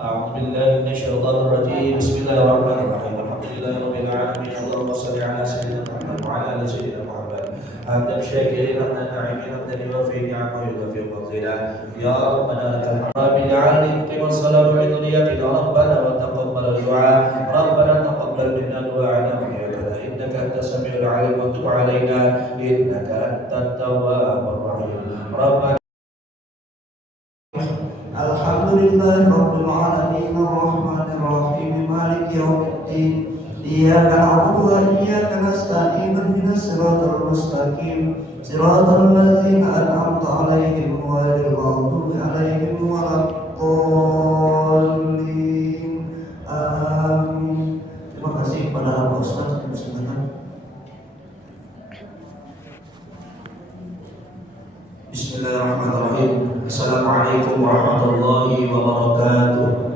أعوذ بالله من الشيطان الرجيم. بسم الله الرحمن الرحيم. الحمد لله رب العالمين. اللهم صل على سيدنا محمد وعلى آل سيدنا محمد حمدا شاكرين حمدا ناعمين حمدا يوافي نعمه ويكافئ فضيلة. يا ربنا لك الحمد بالعدل قم الصلاة بدنيتنا ربنا وتقبل الدعاء. ربنا تقبل منا دعاءنا إنك أنت السميع العليم وتب علينا إنك أنت التواب الرحيم. ربنا Alhamdulillah Rabbil Alamin Ar-Rahmanir Rahim Maliki Yawmiddin Iyyaka na'budu wa iyyaka nasta'in ihdinas siratal mustaqim siratal ladzina an'amta 'alaihim ghairil maghdubi 'alaihim waladdallin. Amin. Terima kasih kepada Pak Ustaz. Bismillahirrahmanirrahim. Assalamualaikum warahmatullahi wabarakatuh.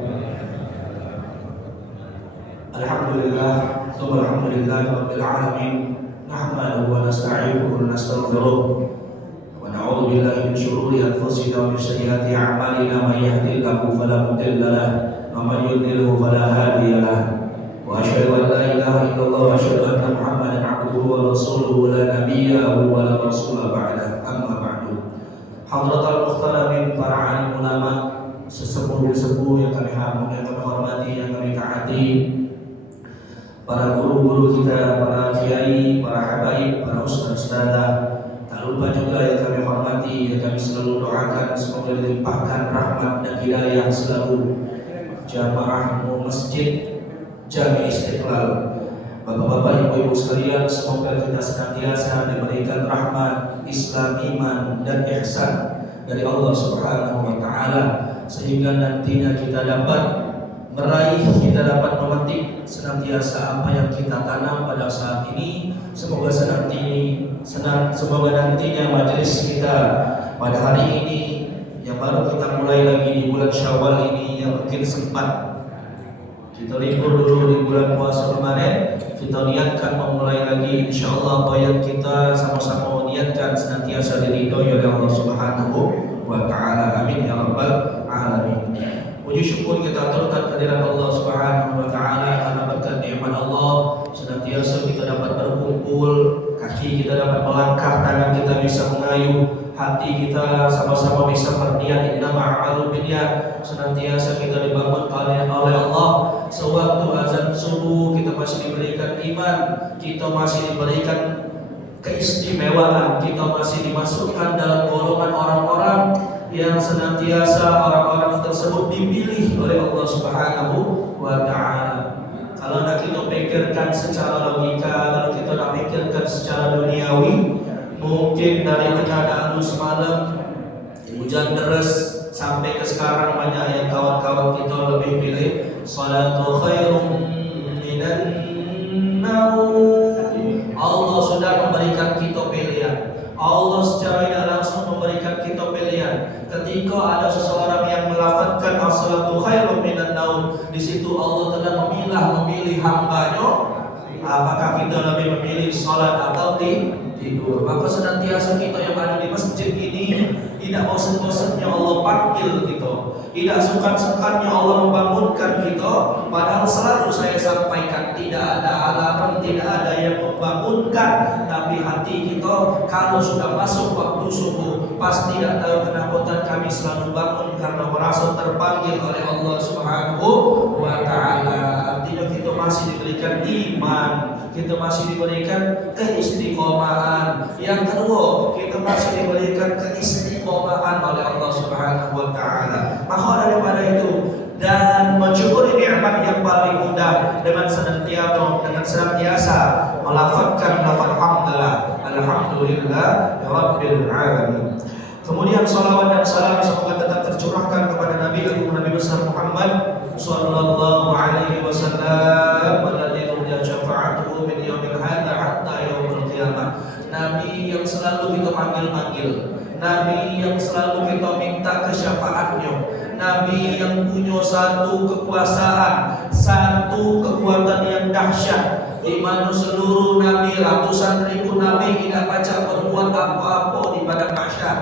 Alhamdulillah, alhamdulillah rabbil alamin. Nahmaduhu wa nasta'inuhu wa nastaghfiruh. Wa na'udzu billahi min shururi anfusina wa min sayyiati a'malina. Man yahdihillahu fala mudilla lahu wa man yudlilhu fala hadiya lahu. Wa asyhadu an la ilaha illallah wa asyhadu anna Muhammadan 'abduhu wa rasuluhu la nabiyya wa la rasula ba'da. Amma ba'du. Hadratul Muhtaramin, para alim ulama, sesepuh-sesepuh yang kami hormati, yang kami taati, para guru-guru kita, para kiai, para habaib, para ustaz-ustazah, tak lupa juga yang kami hormati, yang kami selalu doakan semoga dilimpahkan rahmat dan hidayah selalu jamaah masjid Jami Istiqlal. Bapak-bapak, ibu-ibu sekalian, semoga kita senantiasa diberikan rahmat, Islam, iman, dan ihsan dari Allah Subhanahu wa Ta'ala, sehingga nantinya kita dapat meraih, kita dapat memetik senantiasa apa yang kita tanam pada saat ini. Semoga nantinya majelis kita pada hari ini yang baru kita mulai lagi di bulan Syawal ini, yang mungkin sempat kita libur dulu di bulan puasa kemarin, kita niatkan memulai lagi insyaallah apa yang kita sama-sama niatkan senantiasa diridhoi oleh Allah Subhanahu wa Ta'ala. Amin ya rabbal alamin. Puji syukur kita aturkan kehadirat Allah Subhanahu wa Ta'ala karena berkat nikmat Allah senantiasa kita dapat berkumpul, kaki kita dapat melangkah, tangan kita bisa mengayuh, hati kita sama-sama bisa berniat. Innama a'malu binniyat, senantiasa kita dibangun oleh Allah. Sewaktu azan subuh kita masih diberikan iman, kita masih diberikan keistimewaan, kita masih dimasukkan dalam golongan orang-orang yang senantiasa orang-orang tersebut dipilih oleh Allah Subhanahu wa Ta'ala. Kalau nak kita pikirkan secara logika, kalau kita nak pikirkan secara duniawi, mungkin dari keadaan semalam hujan deras sampai ke sekarang banyak yang kawan-kawan kita lebih pilih salatu khairum minan naum. Allah sudah memberikan kita pilihan. Allah secara tidak langsung memberikan kita pilihan. Ketika ada seseorang yang melafazkan as-salatu khairum minan naum, di situ Allah telah memilih hambanya. Apakah kita lebih memilih salat atau tidur? Maka senantiasa kita yang ada di masjid ini tidak bosan-bosannya Allah panggil kita, tidak sungkan-sungkannya Allah membangunkan kita. Padahal selalu saya sampaikan, tidak ada alarm, tidak ada yang membangunkan, tapi hati kita kalau sudah masuk waktu subuh, pasti tidak tahu kenapa kami selalu bangun karena merasa terpanggil oleh Allah Subhanahu wa Ta'ala. Artinya kita masih diberikan iman, kita masih diberikan keistiqomahan. Yang kedua, kita masih diberikan keistiqomahan oleh Allah Subhanahu wa Ta'ala. Maka daripada itu, dan mensyukuri nikmat yang paling mudah dengan senantiasa melafazkan lafaz hamdalah, alhamdulillah rabbil alamin. Kemudian salawat dan salam semoga tetap tercurahkan kepada Nabi besar Muhammad sallallahu alaihi wasallam alladzi turja syafa'atuhu min yaumil hadza hatta yaumil qiyamah. Nabi yang selalu kita panggil-panggil, Nabi yang selalu kita minta kesyafaatnya, Nabi yang punya satu kekuasaan, satu kekuatan yang dahsyat, di mana seluruh Nabi, ratusan ribu Nabi tidak baca berbuat apa-apa di padang mahsyar.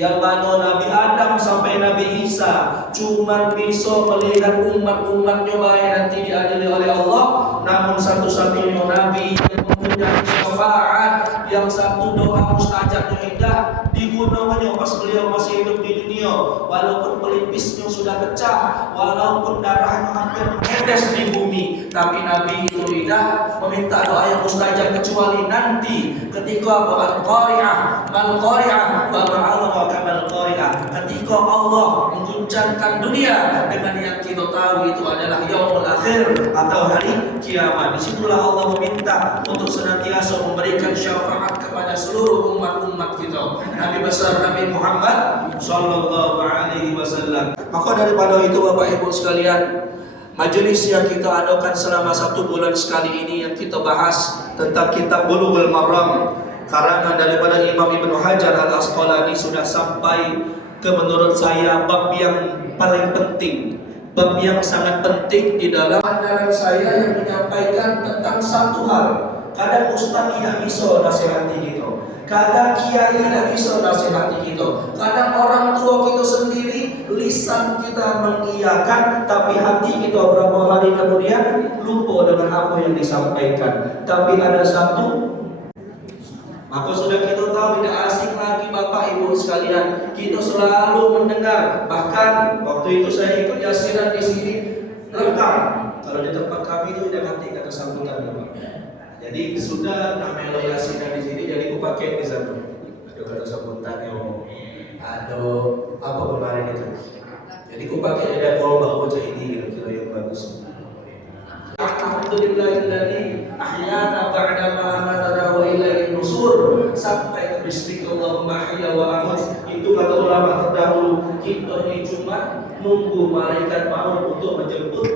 yang mana Nabi Adam sampai Nabi Isa cuma bisa melihat umat-umatnya baik nanti diadili oleh Allah. Namun satu-satunya Nabi yang mempunyai syafaat, yang satu doa mustajabnya indah digunakannya pas beliau masih hidup di dunia, walaupun pelipisnya sudah pecah, walaupun darahnya hampir menetes di bumi, tapi Nabi itu tidak meminta doa yang mustajab kecuali nanti ketika al-qari'ah mal-qari'ah wa ma'allah kamal-qari'ah, ketika Allah mengguncangkan dunia dengan yang kita tahu itu adalah yaumul akhir atau hari kiamat. Disitulah Allah meminta untuk senantiasa memberikan syafaat kepada seluruh umat-umat kita, Nabi besar Nabi Muhammad sallallahu alaihi wasallam. Maka daripada itu Bapak Ibu sekalian, majelis yang kita adakan selama 1 bulan sekali ini yang kita bahas tentang kitab Bulughul Maram karangan daripada Imam Ibnu Hajar Al-Asqalani sudah sampai ke menurut saya bab yang paling penting, bab yang sangat penting di dalam pandangan saya yang menyampaikan tentang satu hal. Kadang ustaz tidak bisa nasihati kita, kadang kiai tidak bisa nasihati kita, kadang orang tua kita sendiri lisan kita mengiyakan tapi hati kita beberapa hari kemudian lupa dengan apa yang disampaikan. Tapi ada satu, maka sudah kita tahu tidak asing lagi Bapak Ibu sekalian, kita selalu mendengar. Bahkan waktu itu saya ikut yasinan di sini lengkap. Kalau di tempat kami itu tidak ganti kata sambutan Bapak. Jadi sudah namanya yasinan di sini, jadi aku pakai di sana. Ada kata sambutan yang ada apa kemarin itu. Jadi aku pakai ada kolbak wajah ini kira-kira yang bagus. Alhamdulillahilladzi ahyana ba'da ma amatana wa ilaihin nusur, sampai ke Allahumma ahya wa amut. Itu kata ulama terdahulu, kita ini cuma nunggu malaikat maut untuk menjemput.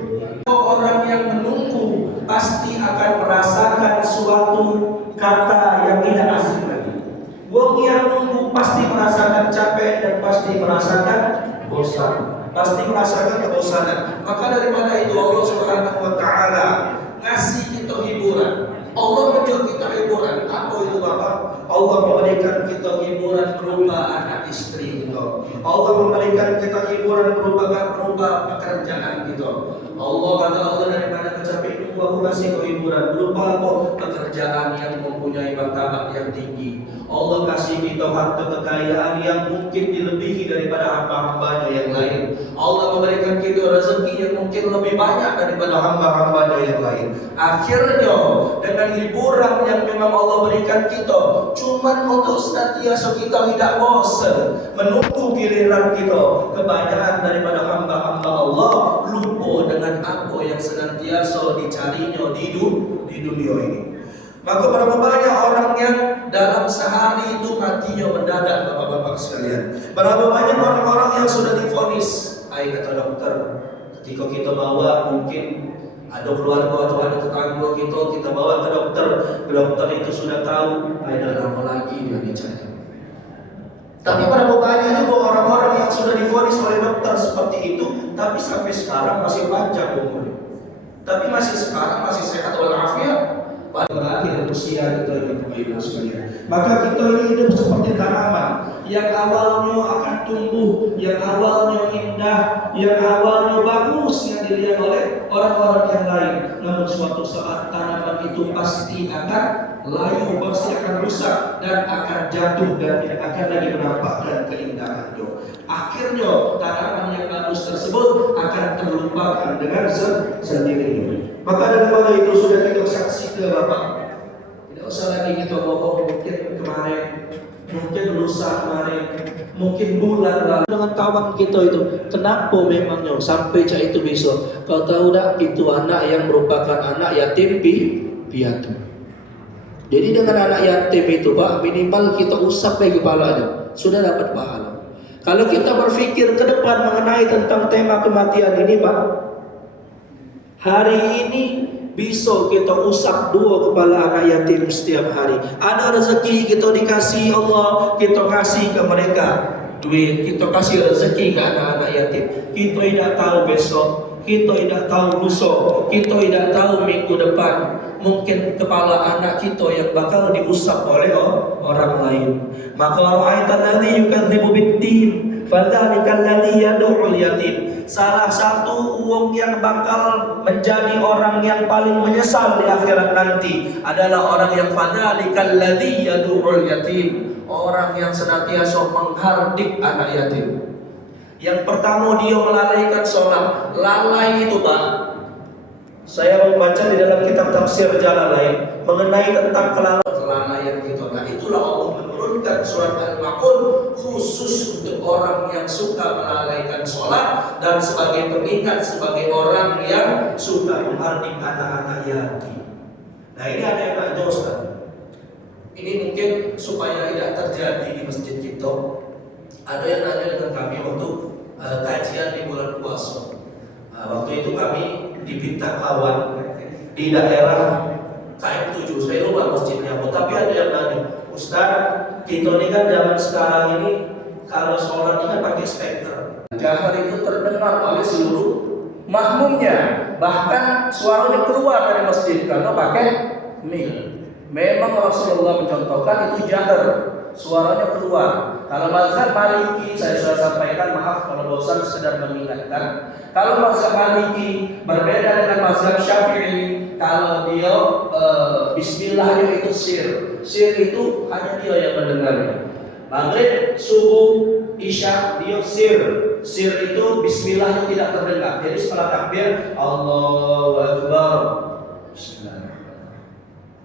Orang yang menunggu pasti akan merasakan suatu kata yang tidak asing lagi. Wong yang nunggu pasti merasakan capek dan pasti merasakan bosan, pasti merasakan kebosanan. Maka daripada itu Allah Subhanahu wa taala ngasih kita hiburan. Allah menjual kita hiburan. Apa itu Bapak? Allah memberikan kita hiburan berupa anak istri kita. Allah memberikan kita hiburan berupa pekerjaan kita. Allah kata Allah daripada kecapi itu aku kasih hiburan berupa pekerjaan yang mempunyai martabat yang tinggi. Allah kasih kita harta kekayaan yang mungkin dilebihi daripada hamba-hambanya yang lain. Allah memberikan kita rezeki yang mungkin lebih banyak daripada hamba-hambanya yang lain. Akhirnya dengan hiburan yang memang Allah berikan kita, cuman untuk senantiasa kita tidak bosan menunggu giliran kita. Kebanyakan daripada hamba-hamba Allah lupa dengan apa yang senantiasa dicarinya di dunia ini. Maka berapa banyak orang yang dalam sehari itu matinya mendadak, bapak-bapak sekalian. Berapa banyak orang-orang yang sudah divonis. Kata dokter, ketika kita bawa mungkin ada keluarga atau ada tetangga kita bawa ke dokter itu sudah tahu ada lama lagi dia dicari. Tapi berapa banyak juga orang-orang yang sudah divonis oleh dokter seperti itu, tapi sampai sekarang masih panjang umurnya, tapi masih sehat walafiat. Pada akhir usia kita ini Bapak Ibu sekalian. Maka kita ini hidup seperti tanaman yang awalnya akan tumbuh, yang awalnya indah, yang awalnya bagus yang dilihat oleh orang-orang yang lain. Namun suatu saat tanaman itu pasti akan layu, pasti akan rusak dan akan jatuh dan tidak akan lagi menampakkan keindahannya. Akhirnya tanaman yang bagus tersebut akan terlupakan dengan sendirinya. Maka daripada itu sudah kita saksikan Bapak, tidak usah lagi kita bohong. Mungkin kemarin, mungkin lusa kemarin, mungkin bulan lalu dengan kawan kita itu, kenapa memangnya sampai cak itu besok? Kau tahu tak, itu anak yang merupakan anak yatim piatu. Jadi dengan anak yatim itu Pak, minimal kita usap lagi kepalanya, sudah dapat pahala. Kalau kita berpikir ke depan mengenai tentang tema kematian ini Pak, hari ini bisa kita usap 2 kepala anak yatim setiap hari. Ada rezeki kita dikasih Allah, kita kasih ke mereka duit, kita kasih rezeki ke anak-anak yatim. Kita tidak tahu besok kita tidak tahu lusa, kita tidak tahu minggu depan. Mungkin kepala anak kita yang bakal diusap oleh orang lain. Maka ra'aitan ladzi yukadzibu bid-din, fadzalika alladzi yad'ul yatim. Salah satu uang yang bakal menjadi orang yang paling menyesal di akhirat nanti adalah orang yang fadzalika alladzi yad'ul yatim, orang yang senantiasa menghardik anak yatim. Yang pertama, dia melalaikan sholat. Lalai itu Pak, saya membaca di dalam kitab tafsir Jalalain mengenai tentang kelalaian itu. Nah, itulah Allah menurunkan surat Al-Ma'un khusus untuk orang yang suka melalaikan sholat dan sebagai pengingat sebagai orang yang suka menghardik anak-anak yatim. Nah, ini ada yang nanya Ustaz. Ini mungkin supaya tidak terjadi di masjid kita. Ada yang nanya dengan kami waktu kajian di bulan puasa. Waktu itu kami dipinta kawan di daerah KM7, saya lupa masjidnya apa, tapi ada yang nanya, Ustaz, kita ini kan zaman sekarang ini kalau sholat ini kan pakai speaker. Jahar itu terdengar oleh seluruh makmumnya, bahkan suaranya keluar dari masjid karena pakai mic. Memang Rasulullah mencontohkan itu jahar, suaranya keluar. Kalau mazhab Maliki, saya sudah sampaikan, maaf kalau bosan sekedar mengingatkan. Kalau mazhab Maliki berbeda dengan mazhab Syafi'i. Kalau dia bismillahnya itu sir itu hanya dia yang mendengarnya. Maghrib, subuh, isya dia sir itu bismillahnya tidak terdengar. Jadi setelah takbir Allahu Akbar,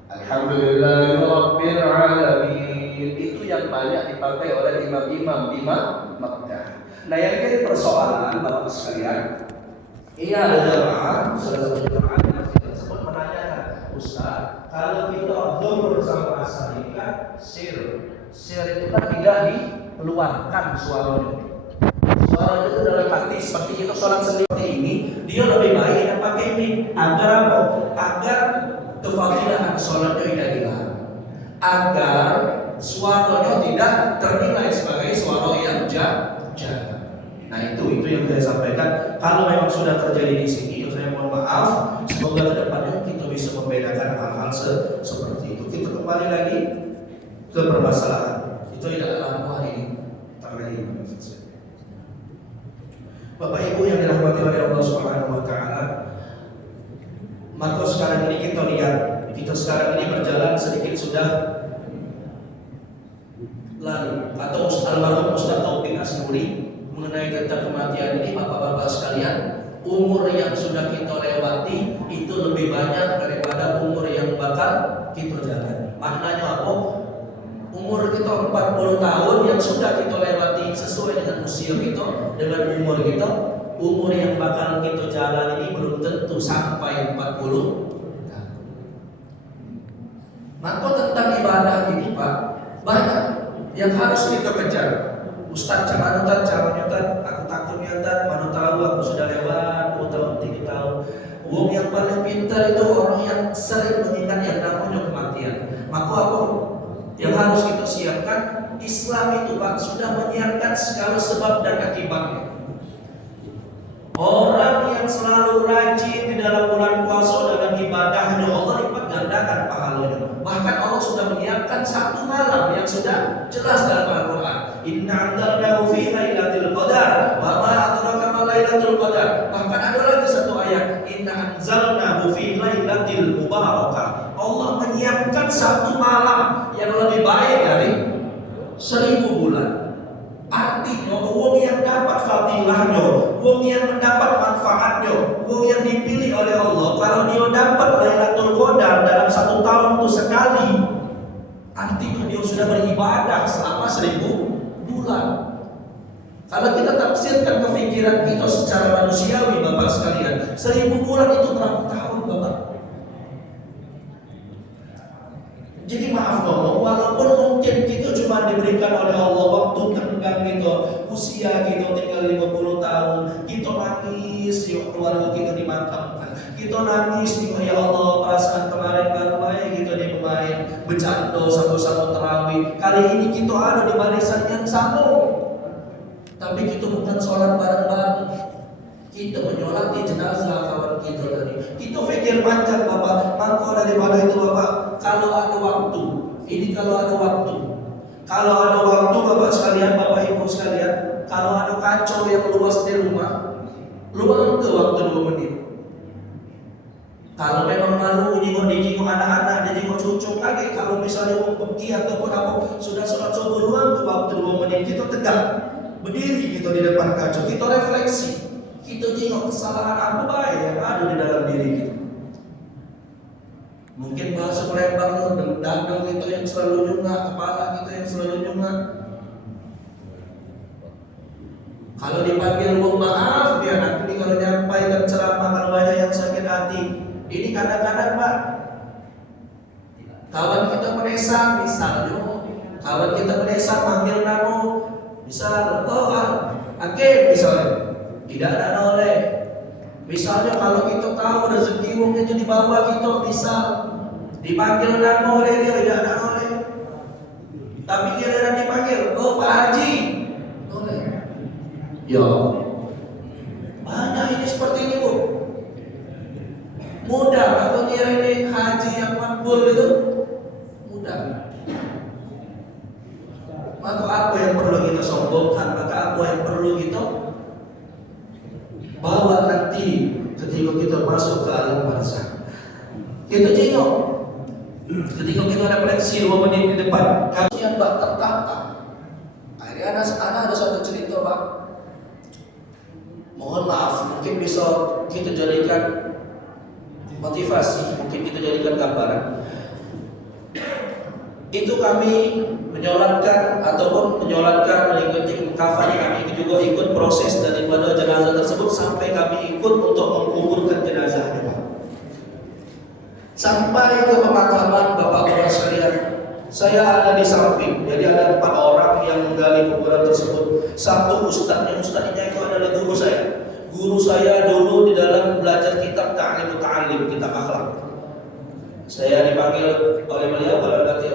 Alhamdulillahirabbil alamin. Itu yang banyak dipakai oleh imam-imam di Makkah. Nah, yang jadi persoalan Bapak sekalian, ini ada jemaah, salah satu jemaah yang tersebut menanyakan, Ustaz, kalau kita zuhur sama asar ini kan sir itu kan tidak dikeluarkan suaranya. Suaranya itu dalam hati, seperti kita sholat sendiri ini, dia lebih baik yang pakai ini agar apa? Agar kefadilahan sholatnya tidak hilang, agar suaranya tidak ternilai sebagai suara yang jaga. Nah, itu yang saya sampaikan. Kalau memang sudah terjadi di sini, saya mohon maaf. Semoga kedepannya kita bisa membedakan hal-hal seperti itu. Kita kembali lagi ke permasalahan. Itu tidak lama hari ini. Bapak Ibu yang dirahmati oleh Allah Subhanahu Wa Taala, maka sekarang ini kita lihat, kita sekarang ini berjalan sedikit sudah lalu, atau almarhum Ustaz Taufik Asnuri mengenai tentang kematian ini, bapak-bapak sekalian, umur yang sudah kita lewati itu lebih banyak daripada umur yang bakal kita jalani. Maknanya apa? Umur kita 40 tahun yang sudah kita lewati sesuai dengan usia kita, dengan umur kita, umur yang bakal kita jalan ini belum tentu sampai 40. Maka tentang ibadah ini Pak, banyak yang harus kita kejar. Ustaz, cara nyotan, aku takut nyotan, mana tahu aku sudah lewat 2 tahun, 3 tahun. Wong yang paling pintar itu orang yang sering mengingat yang namanya kematian. Maka apa yang harus kita siapkan? Islam itu Pak sudah menyiapkan segala sebab dan akibatnya. Orang yang selalu rajin di dalam bulan puasa dalam ibadahnya, Allah lipat gandakan pahalanya. Bahkan Allah sudah menyiapkan satu malam yang sudah jelas dalam Al-Quran. Inna anzalnahu fi lailatul qadar wa ma adraka ma lailatul qadar. Bahkan ada lagi satu ayat, Inna anzalnahu fi lailatul mubarakah. Allah menyiapkan satu malam yang lebih baik dari 1000 bulan. Artinya wong yang dapat fadilahnya, wong yang mendapat manfaatnya, wong yang dipilih oleh Allah, kalau dia dapat Lailatul Qadar dalam 1 tahun itu sekali, artinya dia sudah beribadah selama 1000 bulan. Kalau kita tafsirkan kefikiran kita secara manusiawi Bapak sekalian, 1000 bulan itu berapa tahun Bapak? Jadi maaf ngomong, walaupun mungkin kita cuma diberikan oleh Allah waktu tenggang gitu, usia kita tinggal 50 tahun, kita nangis, yuk keluarga kita dimakamkan, kita nangis, yuk ya Allah perasaan kemarin baru baik kita di pemain bercanda satu-satu terawih, kali ini kita ada di barisan yang sambung, tapi kita bukan sholat bareng-bareng, Kita menyolati jenazah kawan kita tadi. Kita pikir panjang Bapak, maka daripada itu Bapak, kalau ada waktu, ini kalau ada waktu. Kalau ada waktu Bapak sekalian, Bapak Ibu sekalian, kalau ada kacau yang luas di rumah, luang ke waktu 2 menit. Kalau memang malu dijenguk anak-anak, dijenguk cucu, kaget kalau misalnya mau pergi ataupun apa, sudah sholat subuh, luang ke waktu 2 menit. Kita tegak, berdiri kita di depan kaca, kita refleksi. Kita tengok kesalahan apa baik yang ada di dalam diri kita. Mungkin bahasa Palembang itu dagang kita yang selalu nyungak, kepala kita yang selalu nyungak. Kalau dipanggil mohon maaf dia nanti kalau nyampaikan ceramah kalau banyak yang sakit hati. Ini kadang-kadang Pak, kawan kita menesa misalnya, kawan kita menesa panggil nama, misal Hakim misalnya. Tidak ada oleh. Misalnya kalau kita tahu rezeki wong itu di bawah kita bisa dipanggil nama oleh dia, tidak ada oleh. Tapi giliran dipanggil, oh Pak Haji, oleh. Ya, banyak ini seperti ini Bu. Mudah atau kira ini haji yang makbul itu mudah. Maka apa yang perlu kita sombongkan? Maka apa yang perlu kita bawa nanti ketika kita masuk ke alam barzakh. Kita tengok ketika kita refleksi 2 menit di depan kasihan Pak tertata. Akhirnya anak ada satu cerita Pak. Mohon maaf, mungkin bisa kita jadikan motivasi, mungkin kita jadikan gambaran. Itu kami menyolatkan ataupun mengikuti kafani, kami juga ikut proses daripada jenazah tersebut sampai kami ikut untuk menguburkan jenazahnya. Sampai ke pemakaman Bapak-bapak sekalian, saya ada di samping. Jadi ada 4 orang yang menggali kuburan tersebut. Satu ustadznya itu adalah guru saya. Guru saya dulu di dalam belajar kitab ta'lim, kitab akhlak. Saya dipanggil oleh beliau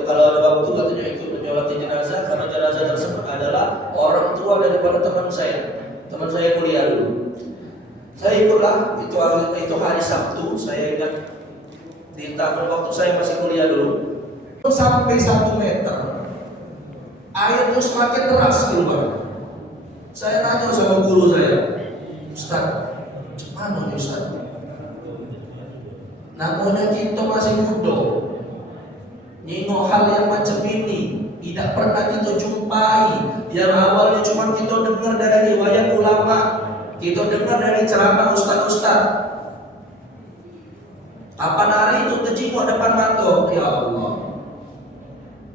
kalau ada waktu katanya ikut menyolati jenazah karena jenazah tersebut adalah orang tua daripada teman saya. Teman saya kuliah dulu. Saya ikutlah itu hari Sabtu. Saya ingat di tahun waktu saya masih kuliah dulu. Sampai 1 meter air itu semakin deras keluar. Saya tanya sama guru saya, Ustaz, gimana nih Ustaz? Namanya kita masih muda, nyingok hal yang macam ini tidak pernah kita jumpai. Yang awalnya cuma kita dengar dari riwayat ulama, kita dengar dari ceramah ustaz-ustaz. Kapan hari itu terjenguk depan mata, ya Allah.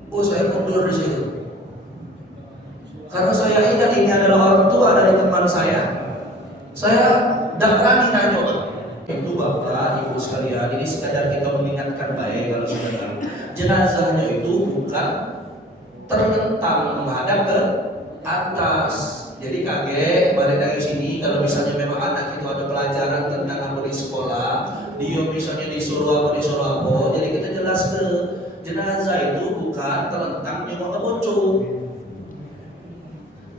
Oh saya mundur di situ. Karena saya ingat ini adalah orang tua dari teman saya. Saya tidak berani nanya. Itu Bapak Ibu sekalian, ini sekadar kita mengingatkan baik kalau sudah tahu. Jenazahnya itu bukan terlentang menghadap ke atas. Jadi kaget balik dari sini kalau misalnya memang anak itu ada pelajaran tentang apa di sekolah, dia misalnya disuruh apa, jadi kita jelas ke jenazah itu bukan terlentang nyengok bocor.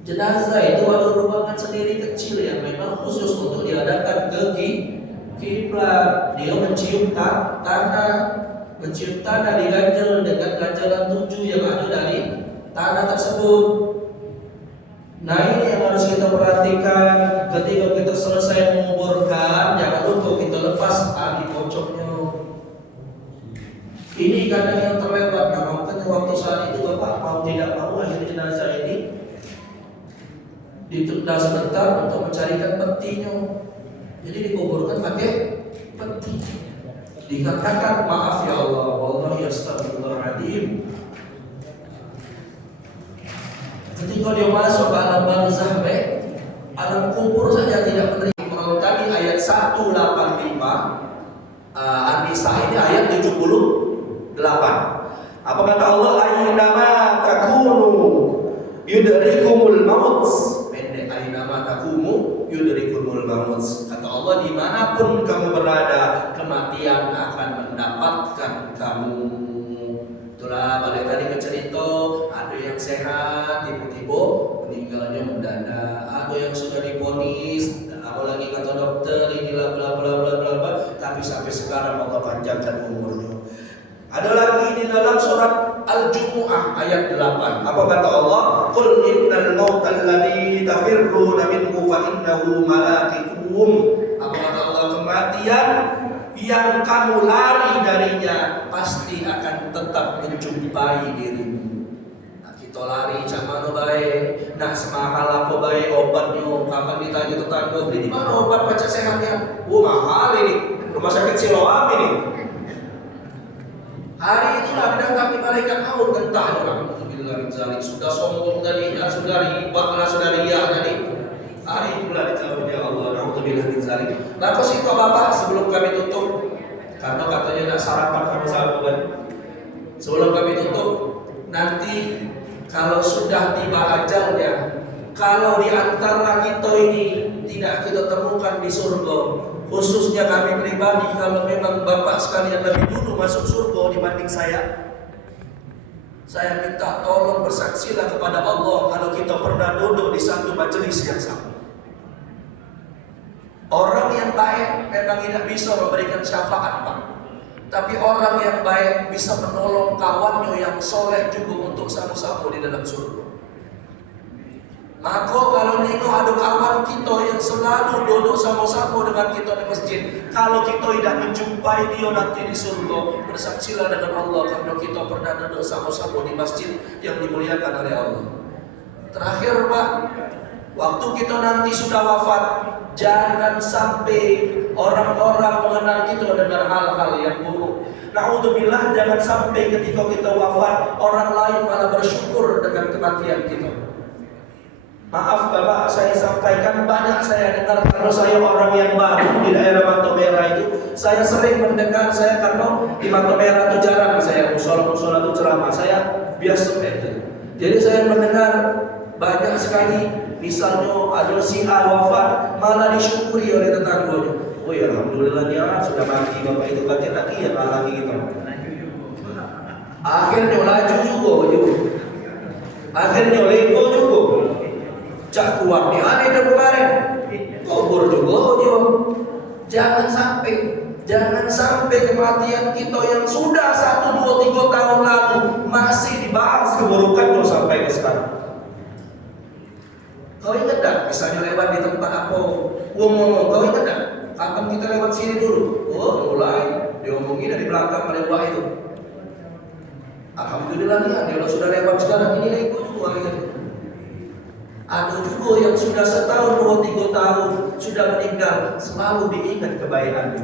Jenazah itu ada ruangan sendiri kecil yang memang khusus untuk diadakan ke kiblat. Dia mencium tanah diganjel dengan ganjalan 7 yang ada dari tanah tersebut. Nah ini yang harus kita perhatikan ketika kita selesai menguburkan, jangan lupa kita lepas tali pocoknya. Ini kadang yang terlewat. Nah makanya waktu saat itu Bapak mau tidak mau akhirnya jenazah ini ditunda sebentar untuk mencarikan petinya. Jadi dikuburkan pakai peti. Dikatakan maaf ya Allah, wallahi astagfirullahaladzim. Ketika dia masuk ke alam barzakh, alam kubur saja tidak menerima. Kalau tadi ayat 185, An-Nisa ini ayat 78. Apa kata Allah? Aynama takunu yudrikumul maut. Pendek, aynama takumu yudrikumul maut. Kata Allah, dimanapun kamu berada, kematian akan mendapatkan kamu. Itulah balik tadi ke cerita, ada yang sehat tiba-tiba meninggalnya mendadak, ada yang sudah divonis, apalagi kata dokter inilah bla bla bla bla bla, tapi sampai sekarang Allah panjangkan umurnya. Ada lagi di dalam surat Al-Jumu'ah ayat 8. Apa kata Allah? Qul innal mautal ladzi tafirruna minhu fa innahu malaqikum. Apa kata Allah? Kematian yang kamu lari darinya pasti akan tetap menjumpai dirimu. Nah, kita lari camano bae, nak semahal apa bae obatnya. Kapan ditanya tetangga, beli di mana obat baca sehatnya? Oh mahal ini, rumah sakit Siloam ini. Hari itulah didatangi malaikat maut, entah orang sudah sombong tadi, sudah riba, sudah riak tadi. Hari itulah dicabut ya Allah, naudzubillah min zalik. Nah, kau sih Bapak sebelum kami tutup, karena katanya nak sarapan sama-sama kan. Sebelum kami tutup, nanti kalau sudah tiba ajalnya, kalau di antara kita ini tidak kita temukan di surga, khususnya kami pribadi, kalau memang Bapak sekalian lebih dulu masuk surga dibanding saya minta tolong bersaksilah kepada Allah kalau kita pernah duduk di satu majelis yang sama. Orang yang baik memang tidak bisa memberikan syafaat, Pak. Tapi orang yang baik bisa menolong kawannya yang soleh juga untuk sama-sama di dalam surga. Maka kalau nino ada kawan kita yang selalu duduk sama-sama dengan kita di masjid, kalau kita tidak menjumpai dia nanti di surga, bersaksilah dengan Allah karena kita pernah duduk sama-sama di masjid yang dimuliakan oleh Allah. Terakhir Pak, waktu kita nanti sudah wafat, jangan sampai orang-orang mengenal kita dengan hal-hal yang buruk. Naudzubillah, jangan sampai ketika kita wafat orang lain malah bersyukur dengan kematian kita. Maaf Bapak, saya sampaikan banyak saya dengar kalau saya orang yang baru di daerah Batu Merah itu, saya sering mendengar saya karena di Batu Merah itu jarang saya musola itu ceramah, saya biasa aja. Jadi saya mendengar banyak sekali, misalnya ada si A wafat malah disyukuri oleh tetangganya. Oh ya alhamdulillah ya sudah mati Bapak itu katanya lagi ya malah lagi gitu. Akhirnya laju juga, akhirnya lego juga. Cak kuat nih, ada yang kemarin kubur juga dia. Jangan sampai kematian kita yang sudah 1, 2, 3 tahun lalu masih dibahas keburukannya sampai ke sekarang. Kau ingat tak? Misalnya lewat di tempat apa? Ngomong, kau ingat tak? Kapan kita lewat sini dulu? Oh mulai diomongin dari belakang pada buah itu. Alhamdulillah nih, dia sudah lewat sekarang ini lagi juga akhirnya. Ada juga yang sudah 1 tahun, 2, 3 tahun sudah meninggal, selalu diingat kebaikannya.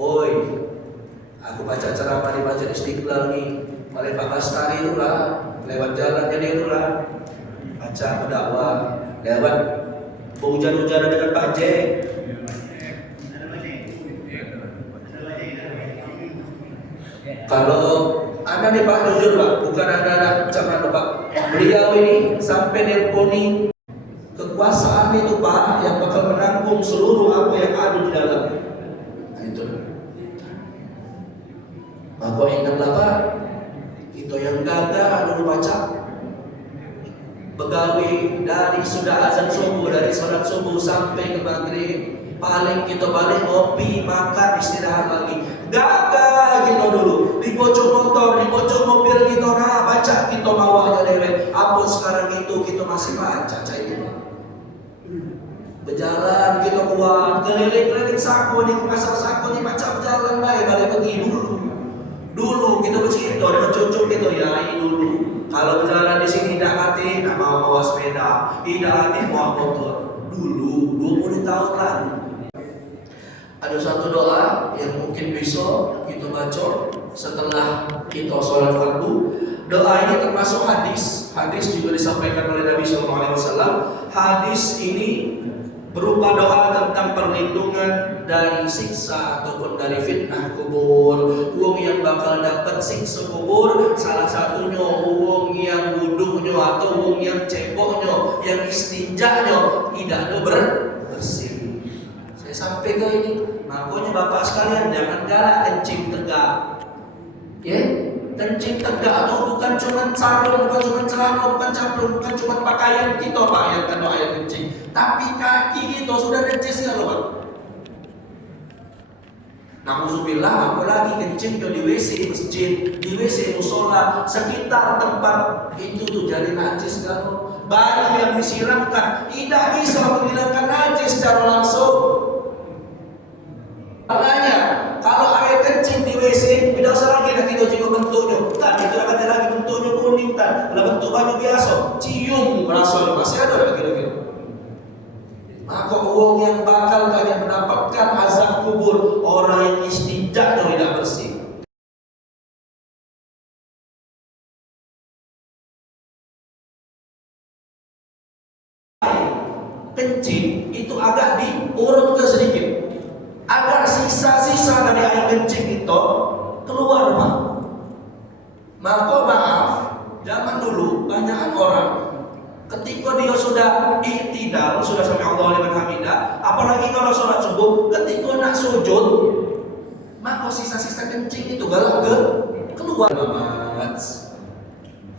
Oi, aku baca ceramah di Masjid Istiqlal nih, oleh Pak Lastari itulah, lewat jalan jadi itulah, baca berdakwah, lewat hujan-hujanan dengan Pak J. Kalau ada nih Pak, jujur Pak, bukan ada macam Pak. Beliau ini sampai nelponi kekuasaan itu Pak yang bakal menanggung seluruh apa yang ada di dalamnya. Nah itu. Maka ingatlah Pak, kita yang gagal dulu baca begawi dari sudah azan subuh, dari sholat subuh sampai ke maghrib, paling kita balik ngopi, makan, istirahat lagi. Gagal kita dulu di pojok motor, di pojok mobil kita baca kita bawa aja dewe. Apa sekarang itu kita masih baca itu Pak. Berjalan kita kuat, keliling-keliling saku nih, pasar saku nih, baca berjalan baik balik pergi dulu kita bercinta dengan cucu kita ya dulu. Kalau berjalan di sini tidak hati, tidak mau bawa sepeda, tidak hati bawa motor. Dulu 20 tahun lalu. Ada satu doa yang mungkin bisa kita baca setelah kita sholat fardu. Doa ini termasuk hadis. Hadis juga disampaikan oleh Nabi SAW. Hadis ini berupa doa tentang perlindungan dari siksa ataupun dari fitnah kubur. Wong yang bakal dapat siksa kubur, salah satunya wong yang wudhunya atau wong yang ceboknya, yang istinjanya tidak ada bersih. Sampai ke ini, makanya Bapak sekalian jangan galak kencing tegak. Ya, kencing tegak itu bukan cuma sarung, bukan cuma celana, bukan caplung, bukan cuma pakaian kita Pak yang kena air kencing. Tapi kaki kita sudah necis ya loh Pak. Nauzubillah, apalagi kencingnya di WC masjid, di WC musola, sekitar tempat itu tuh jadi najis kan. Baju yang disiramkan tidak bisa menghilangkan najis secara langsung. Makanya kalau air kencing di WC tidak usah lagi nak kita juga bentuknya. Tadi itu akan lagi bentuknya kuning kan. Kalau bentuk baju biasa, cium berasal masih ada lagi kira-kira. Maka uang yang bakal kalian mendapatkan azab kubur orang yang istinjaknya tidak bersih. Kencing itu agak diurutkan sedikit agar sisa-sisa dari air kencing itu keluar, Pak. Maka maaf, zaman dulu banyak orang ketika dia sudah iktidal, sudah sampai Allahu liman hamidah, apalagi kalau sholat subuh, ketika nak sujud, maka sisa-sisa kencing itu galak keluar.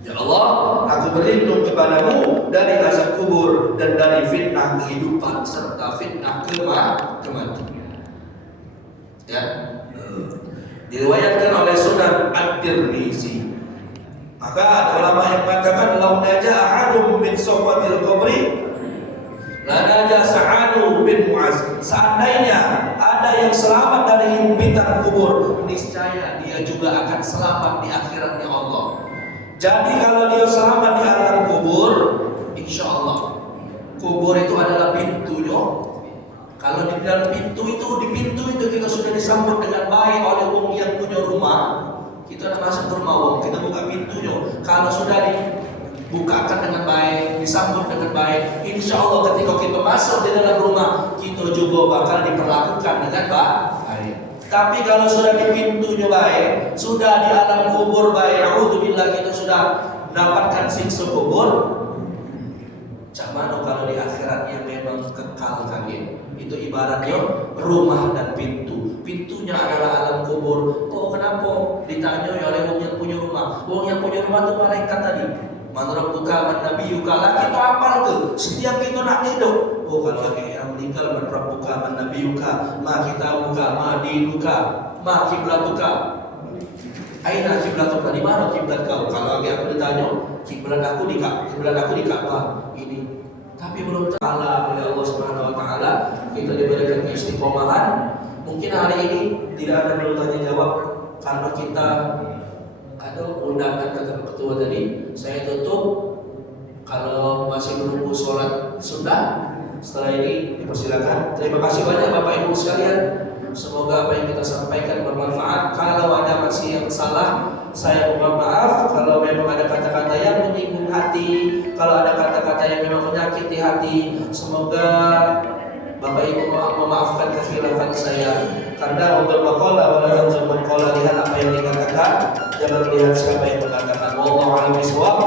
Ya Allah, aku berlindung kepadamu dari azab kubur dan dari fitnah kehidupan serta fitnah kematian. Ya, diriwayatkan oleh Sunan At-Tirmizi. Maka ada ulama yang mengatakan lau naja ahadum min sofatil qabri la naja Sa'adu bin Mu'az. Seandainya ada yang selamat dari himpitan kubur, niscaya dia juga akan selamat di akhiratnya Allah. Jadi kalau dia selamat di alam kubur, insya Allah kubur itu adalah pintunya. Kalau di dalam pintu itu kita sudah disambut dengan baik oleh wong yang punya rumah. Kita udah masuk ke rumah wong, kita buka pintunya. Kalau sudah dibukakan dengan baik, disambut dengan baik, insya Allah ketika kita masuk di dalam rumah, kita juga bakal diperlakukan dengan baik. Tapi kalau sudah di pintunya baik, sudah di alam kubur baik, naudzubillah kita sudah mendapatkan siksa kubur. Mana kalau di akhirat yang memang kekal kalian, itu ibaratnya rumah dan pintu. Pintunya adalah alam kubur. Oh kenapa? Ditanya oleh orang yang punya rumah. Orang yang punya rumah itu malaikat tadi. Man rabbuka man nabiyuka. Lah kita hafal ke setiap kita nak hidup. Oh kalau yang meninggal man rabbuka man nabiyuka, ma kitabuka, ma dinuka, ma kiblatuka. Aina kiblatuka, di mana kiblat kau? Kalau aku ditanya, kiblat aku di Ka'bah. Ini. Tapi belum taala oleh Allah Subhanahu wa taala kita diberikan keistiqomahan. Mungkin hari ini tidak ada perlu tanya jawab karena kita ada undangan kata ketua tadi. Saya tutup. Kalau masih menunggu sholat sudah. Setelah ini dipersilakan. Terima kasih banyak Bapak Ibu sekalian. Semoga apa yang kita sampaikan bermanfaat. Kalau ada masih yang salah, saya mohon maaf. Kalau memang ada kata-kata yang menyinggung hati, kalau ada kata-kata yang memang menyakiti hati, semoga Bapak Ibu memaafkan kekhilafan saya. Karena untuk maqala wala tanzur man qala, lihat apa yang dikatakan, jangan lihat siapa yang mengatakan. Wallahu a'lam bishawab.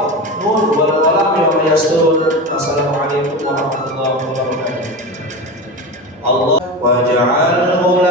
Nur wal qalam wa yastur. Wassalamualaikum warahmatullahi wabarakatuh. Allah waj'alhu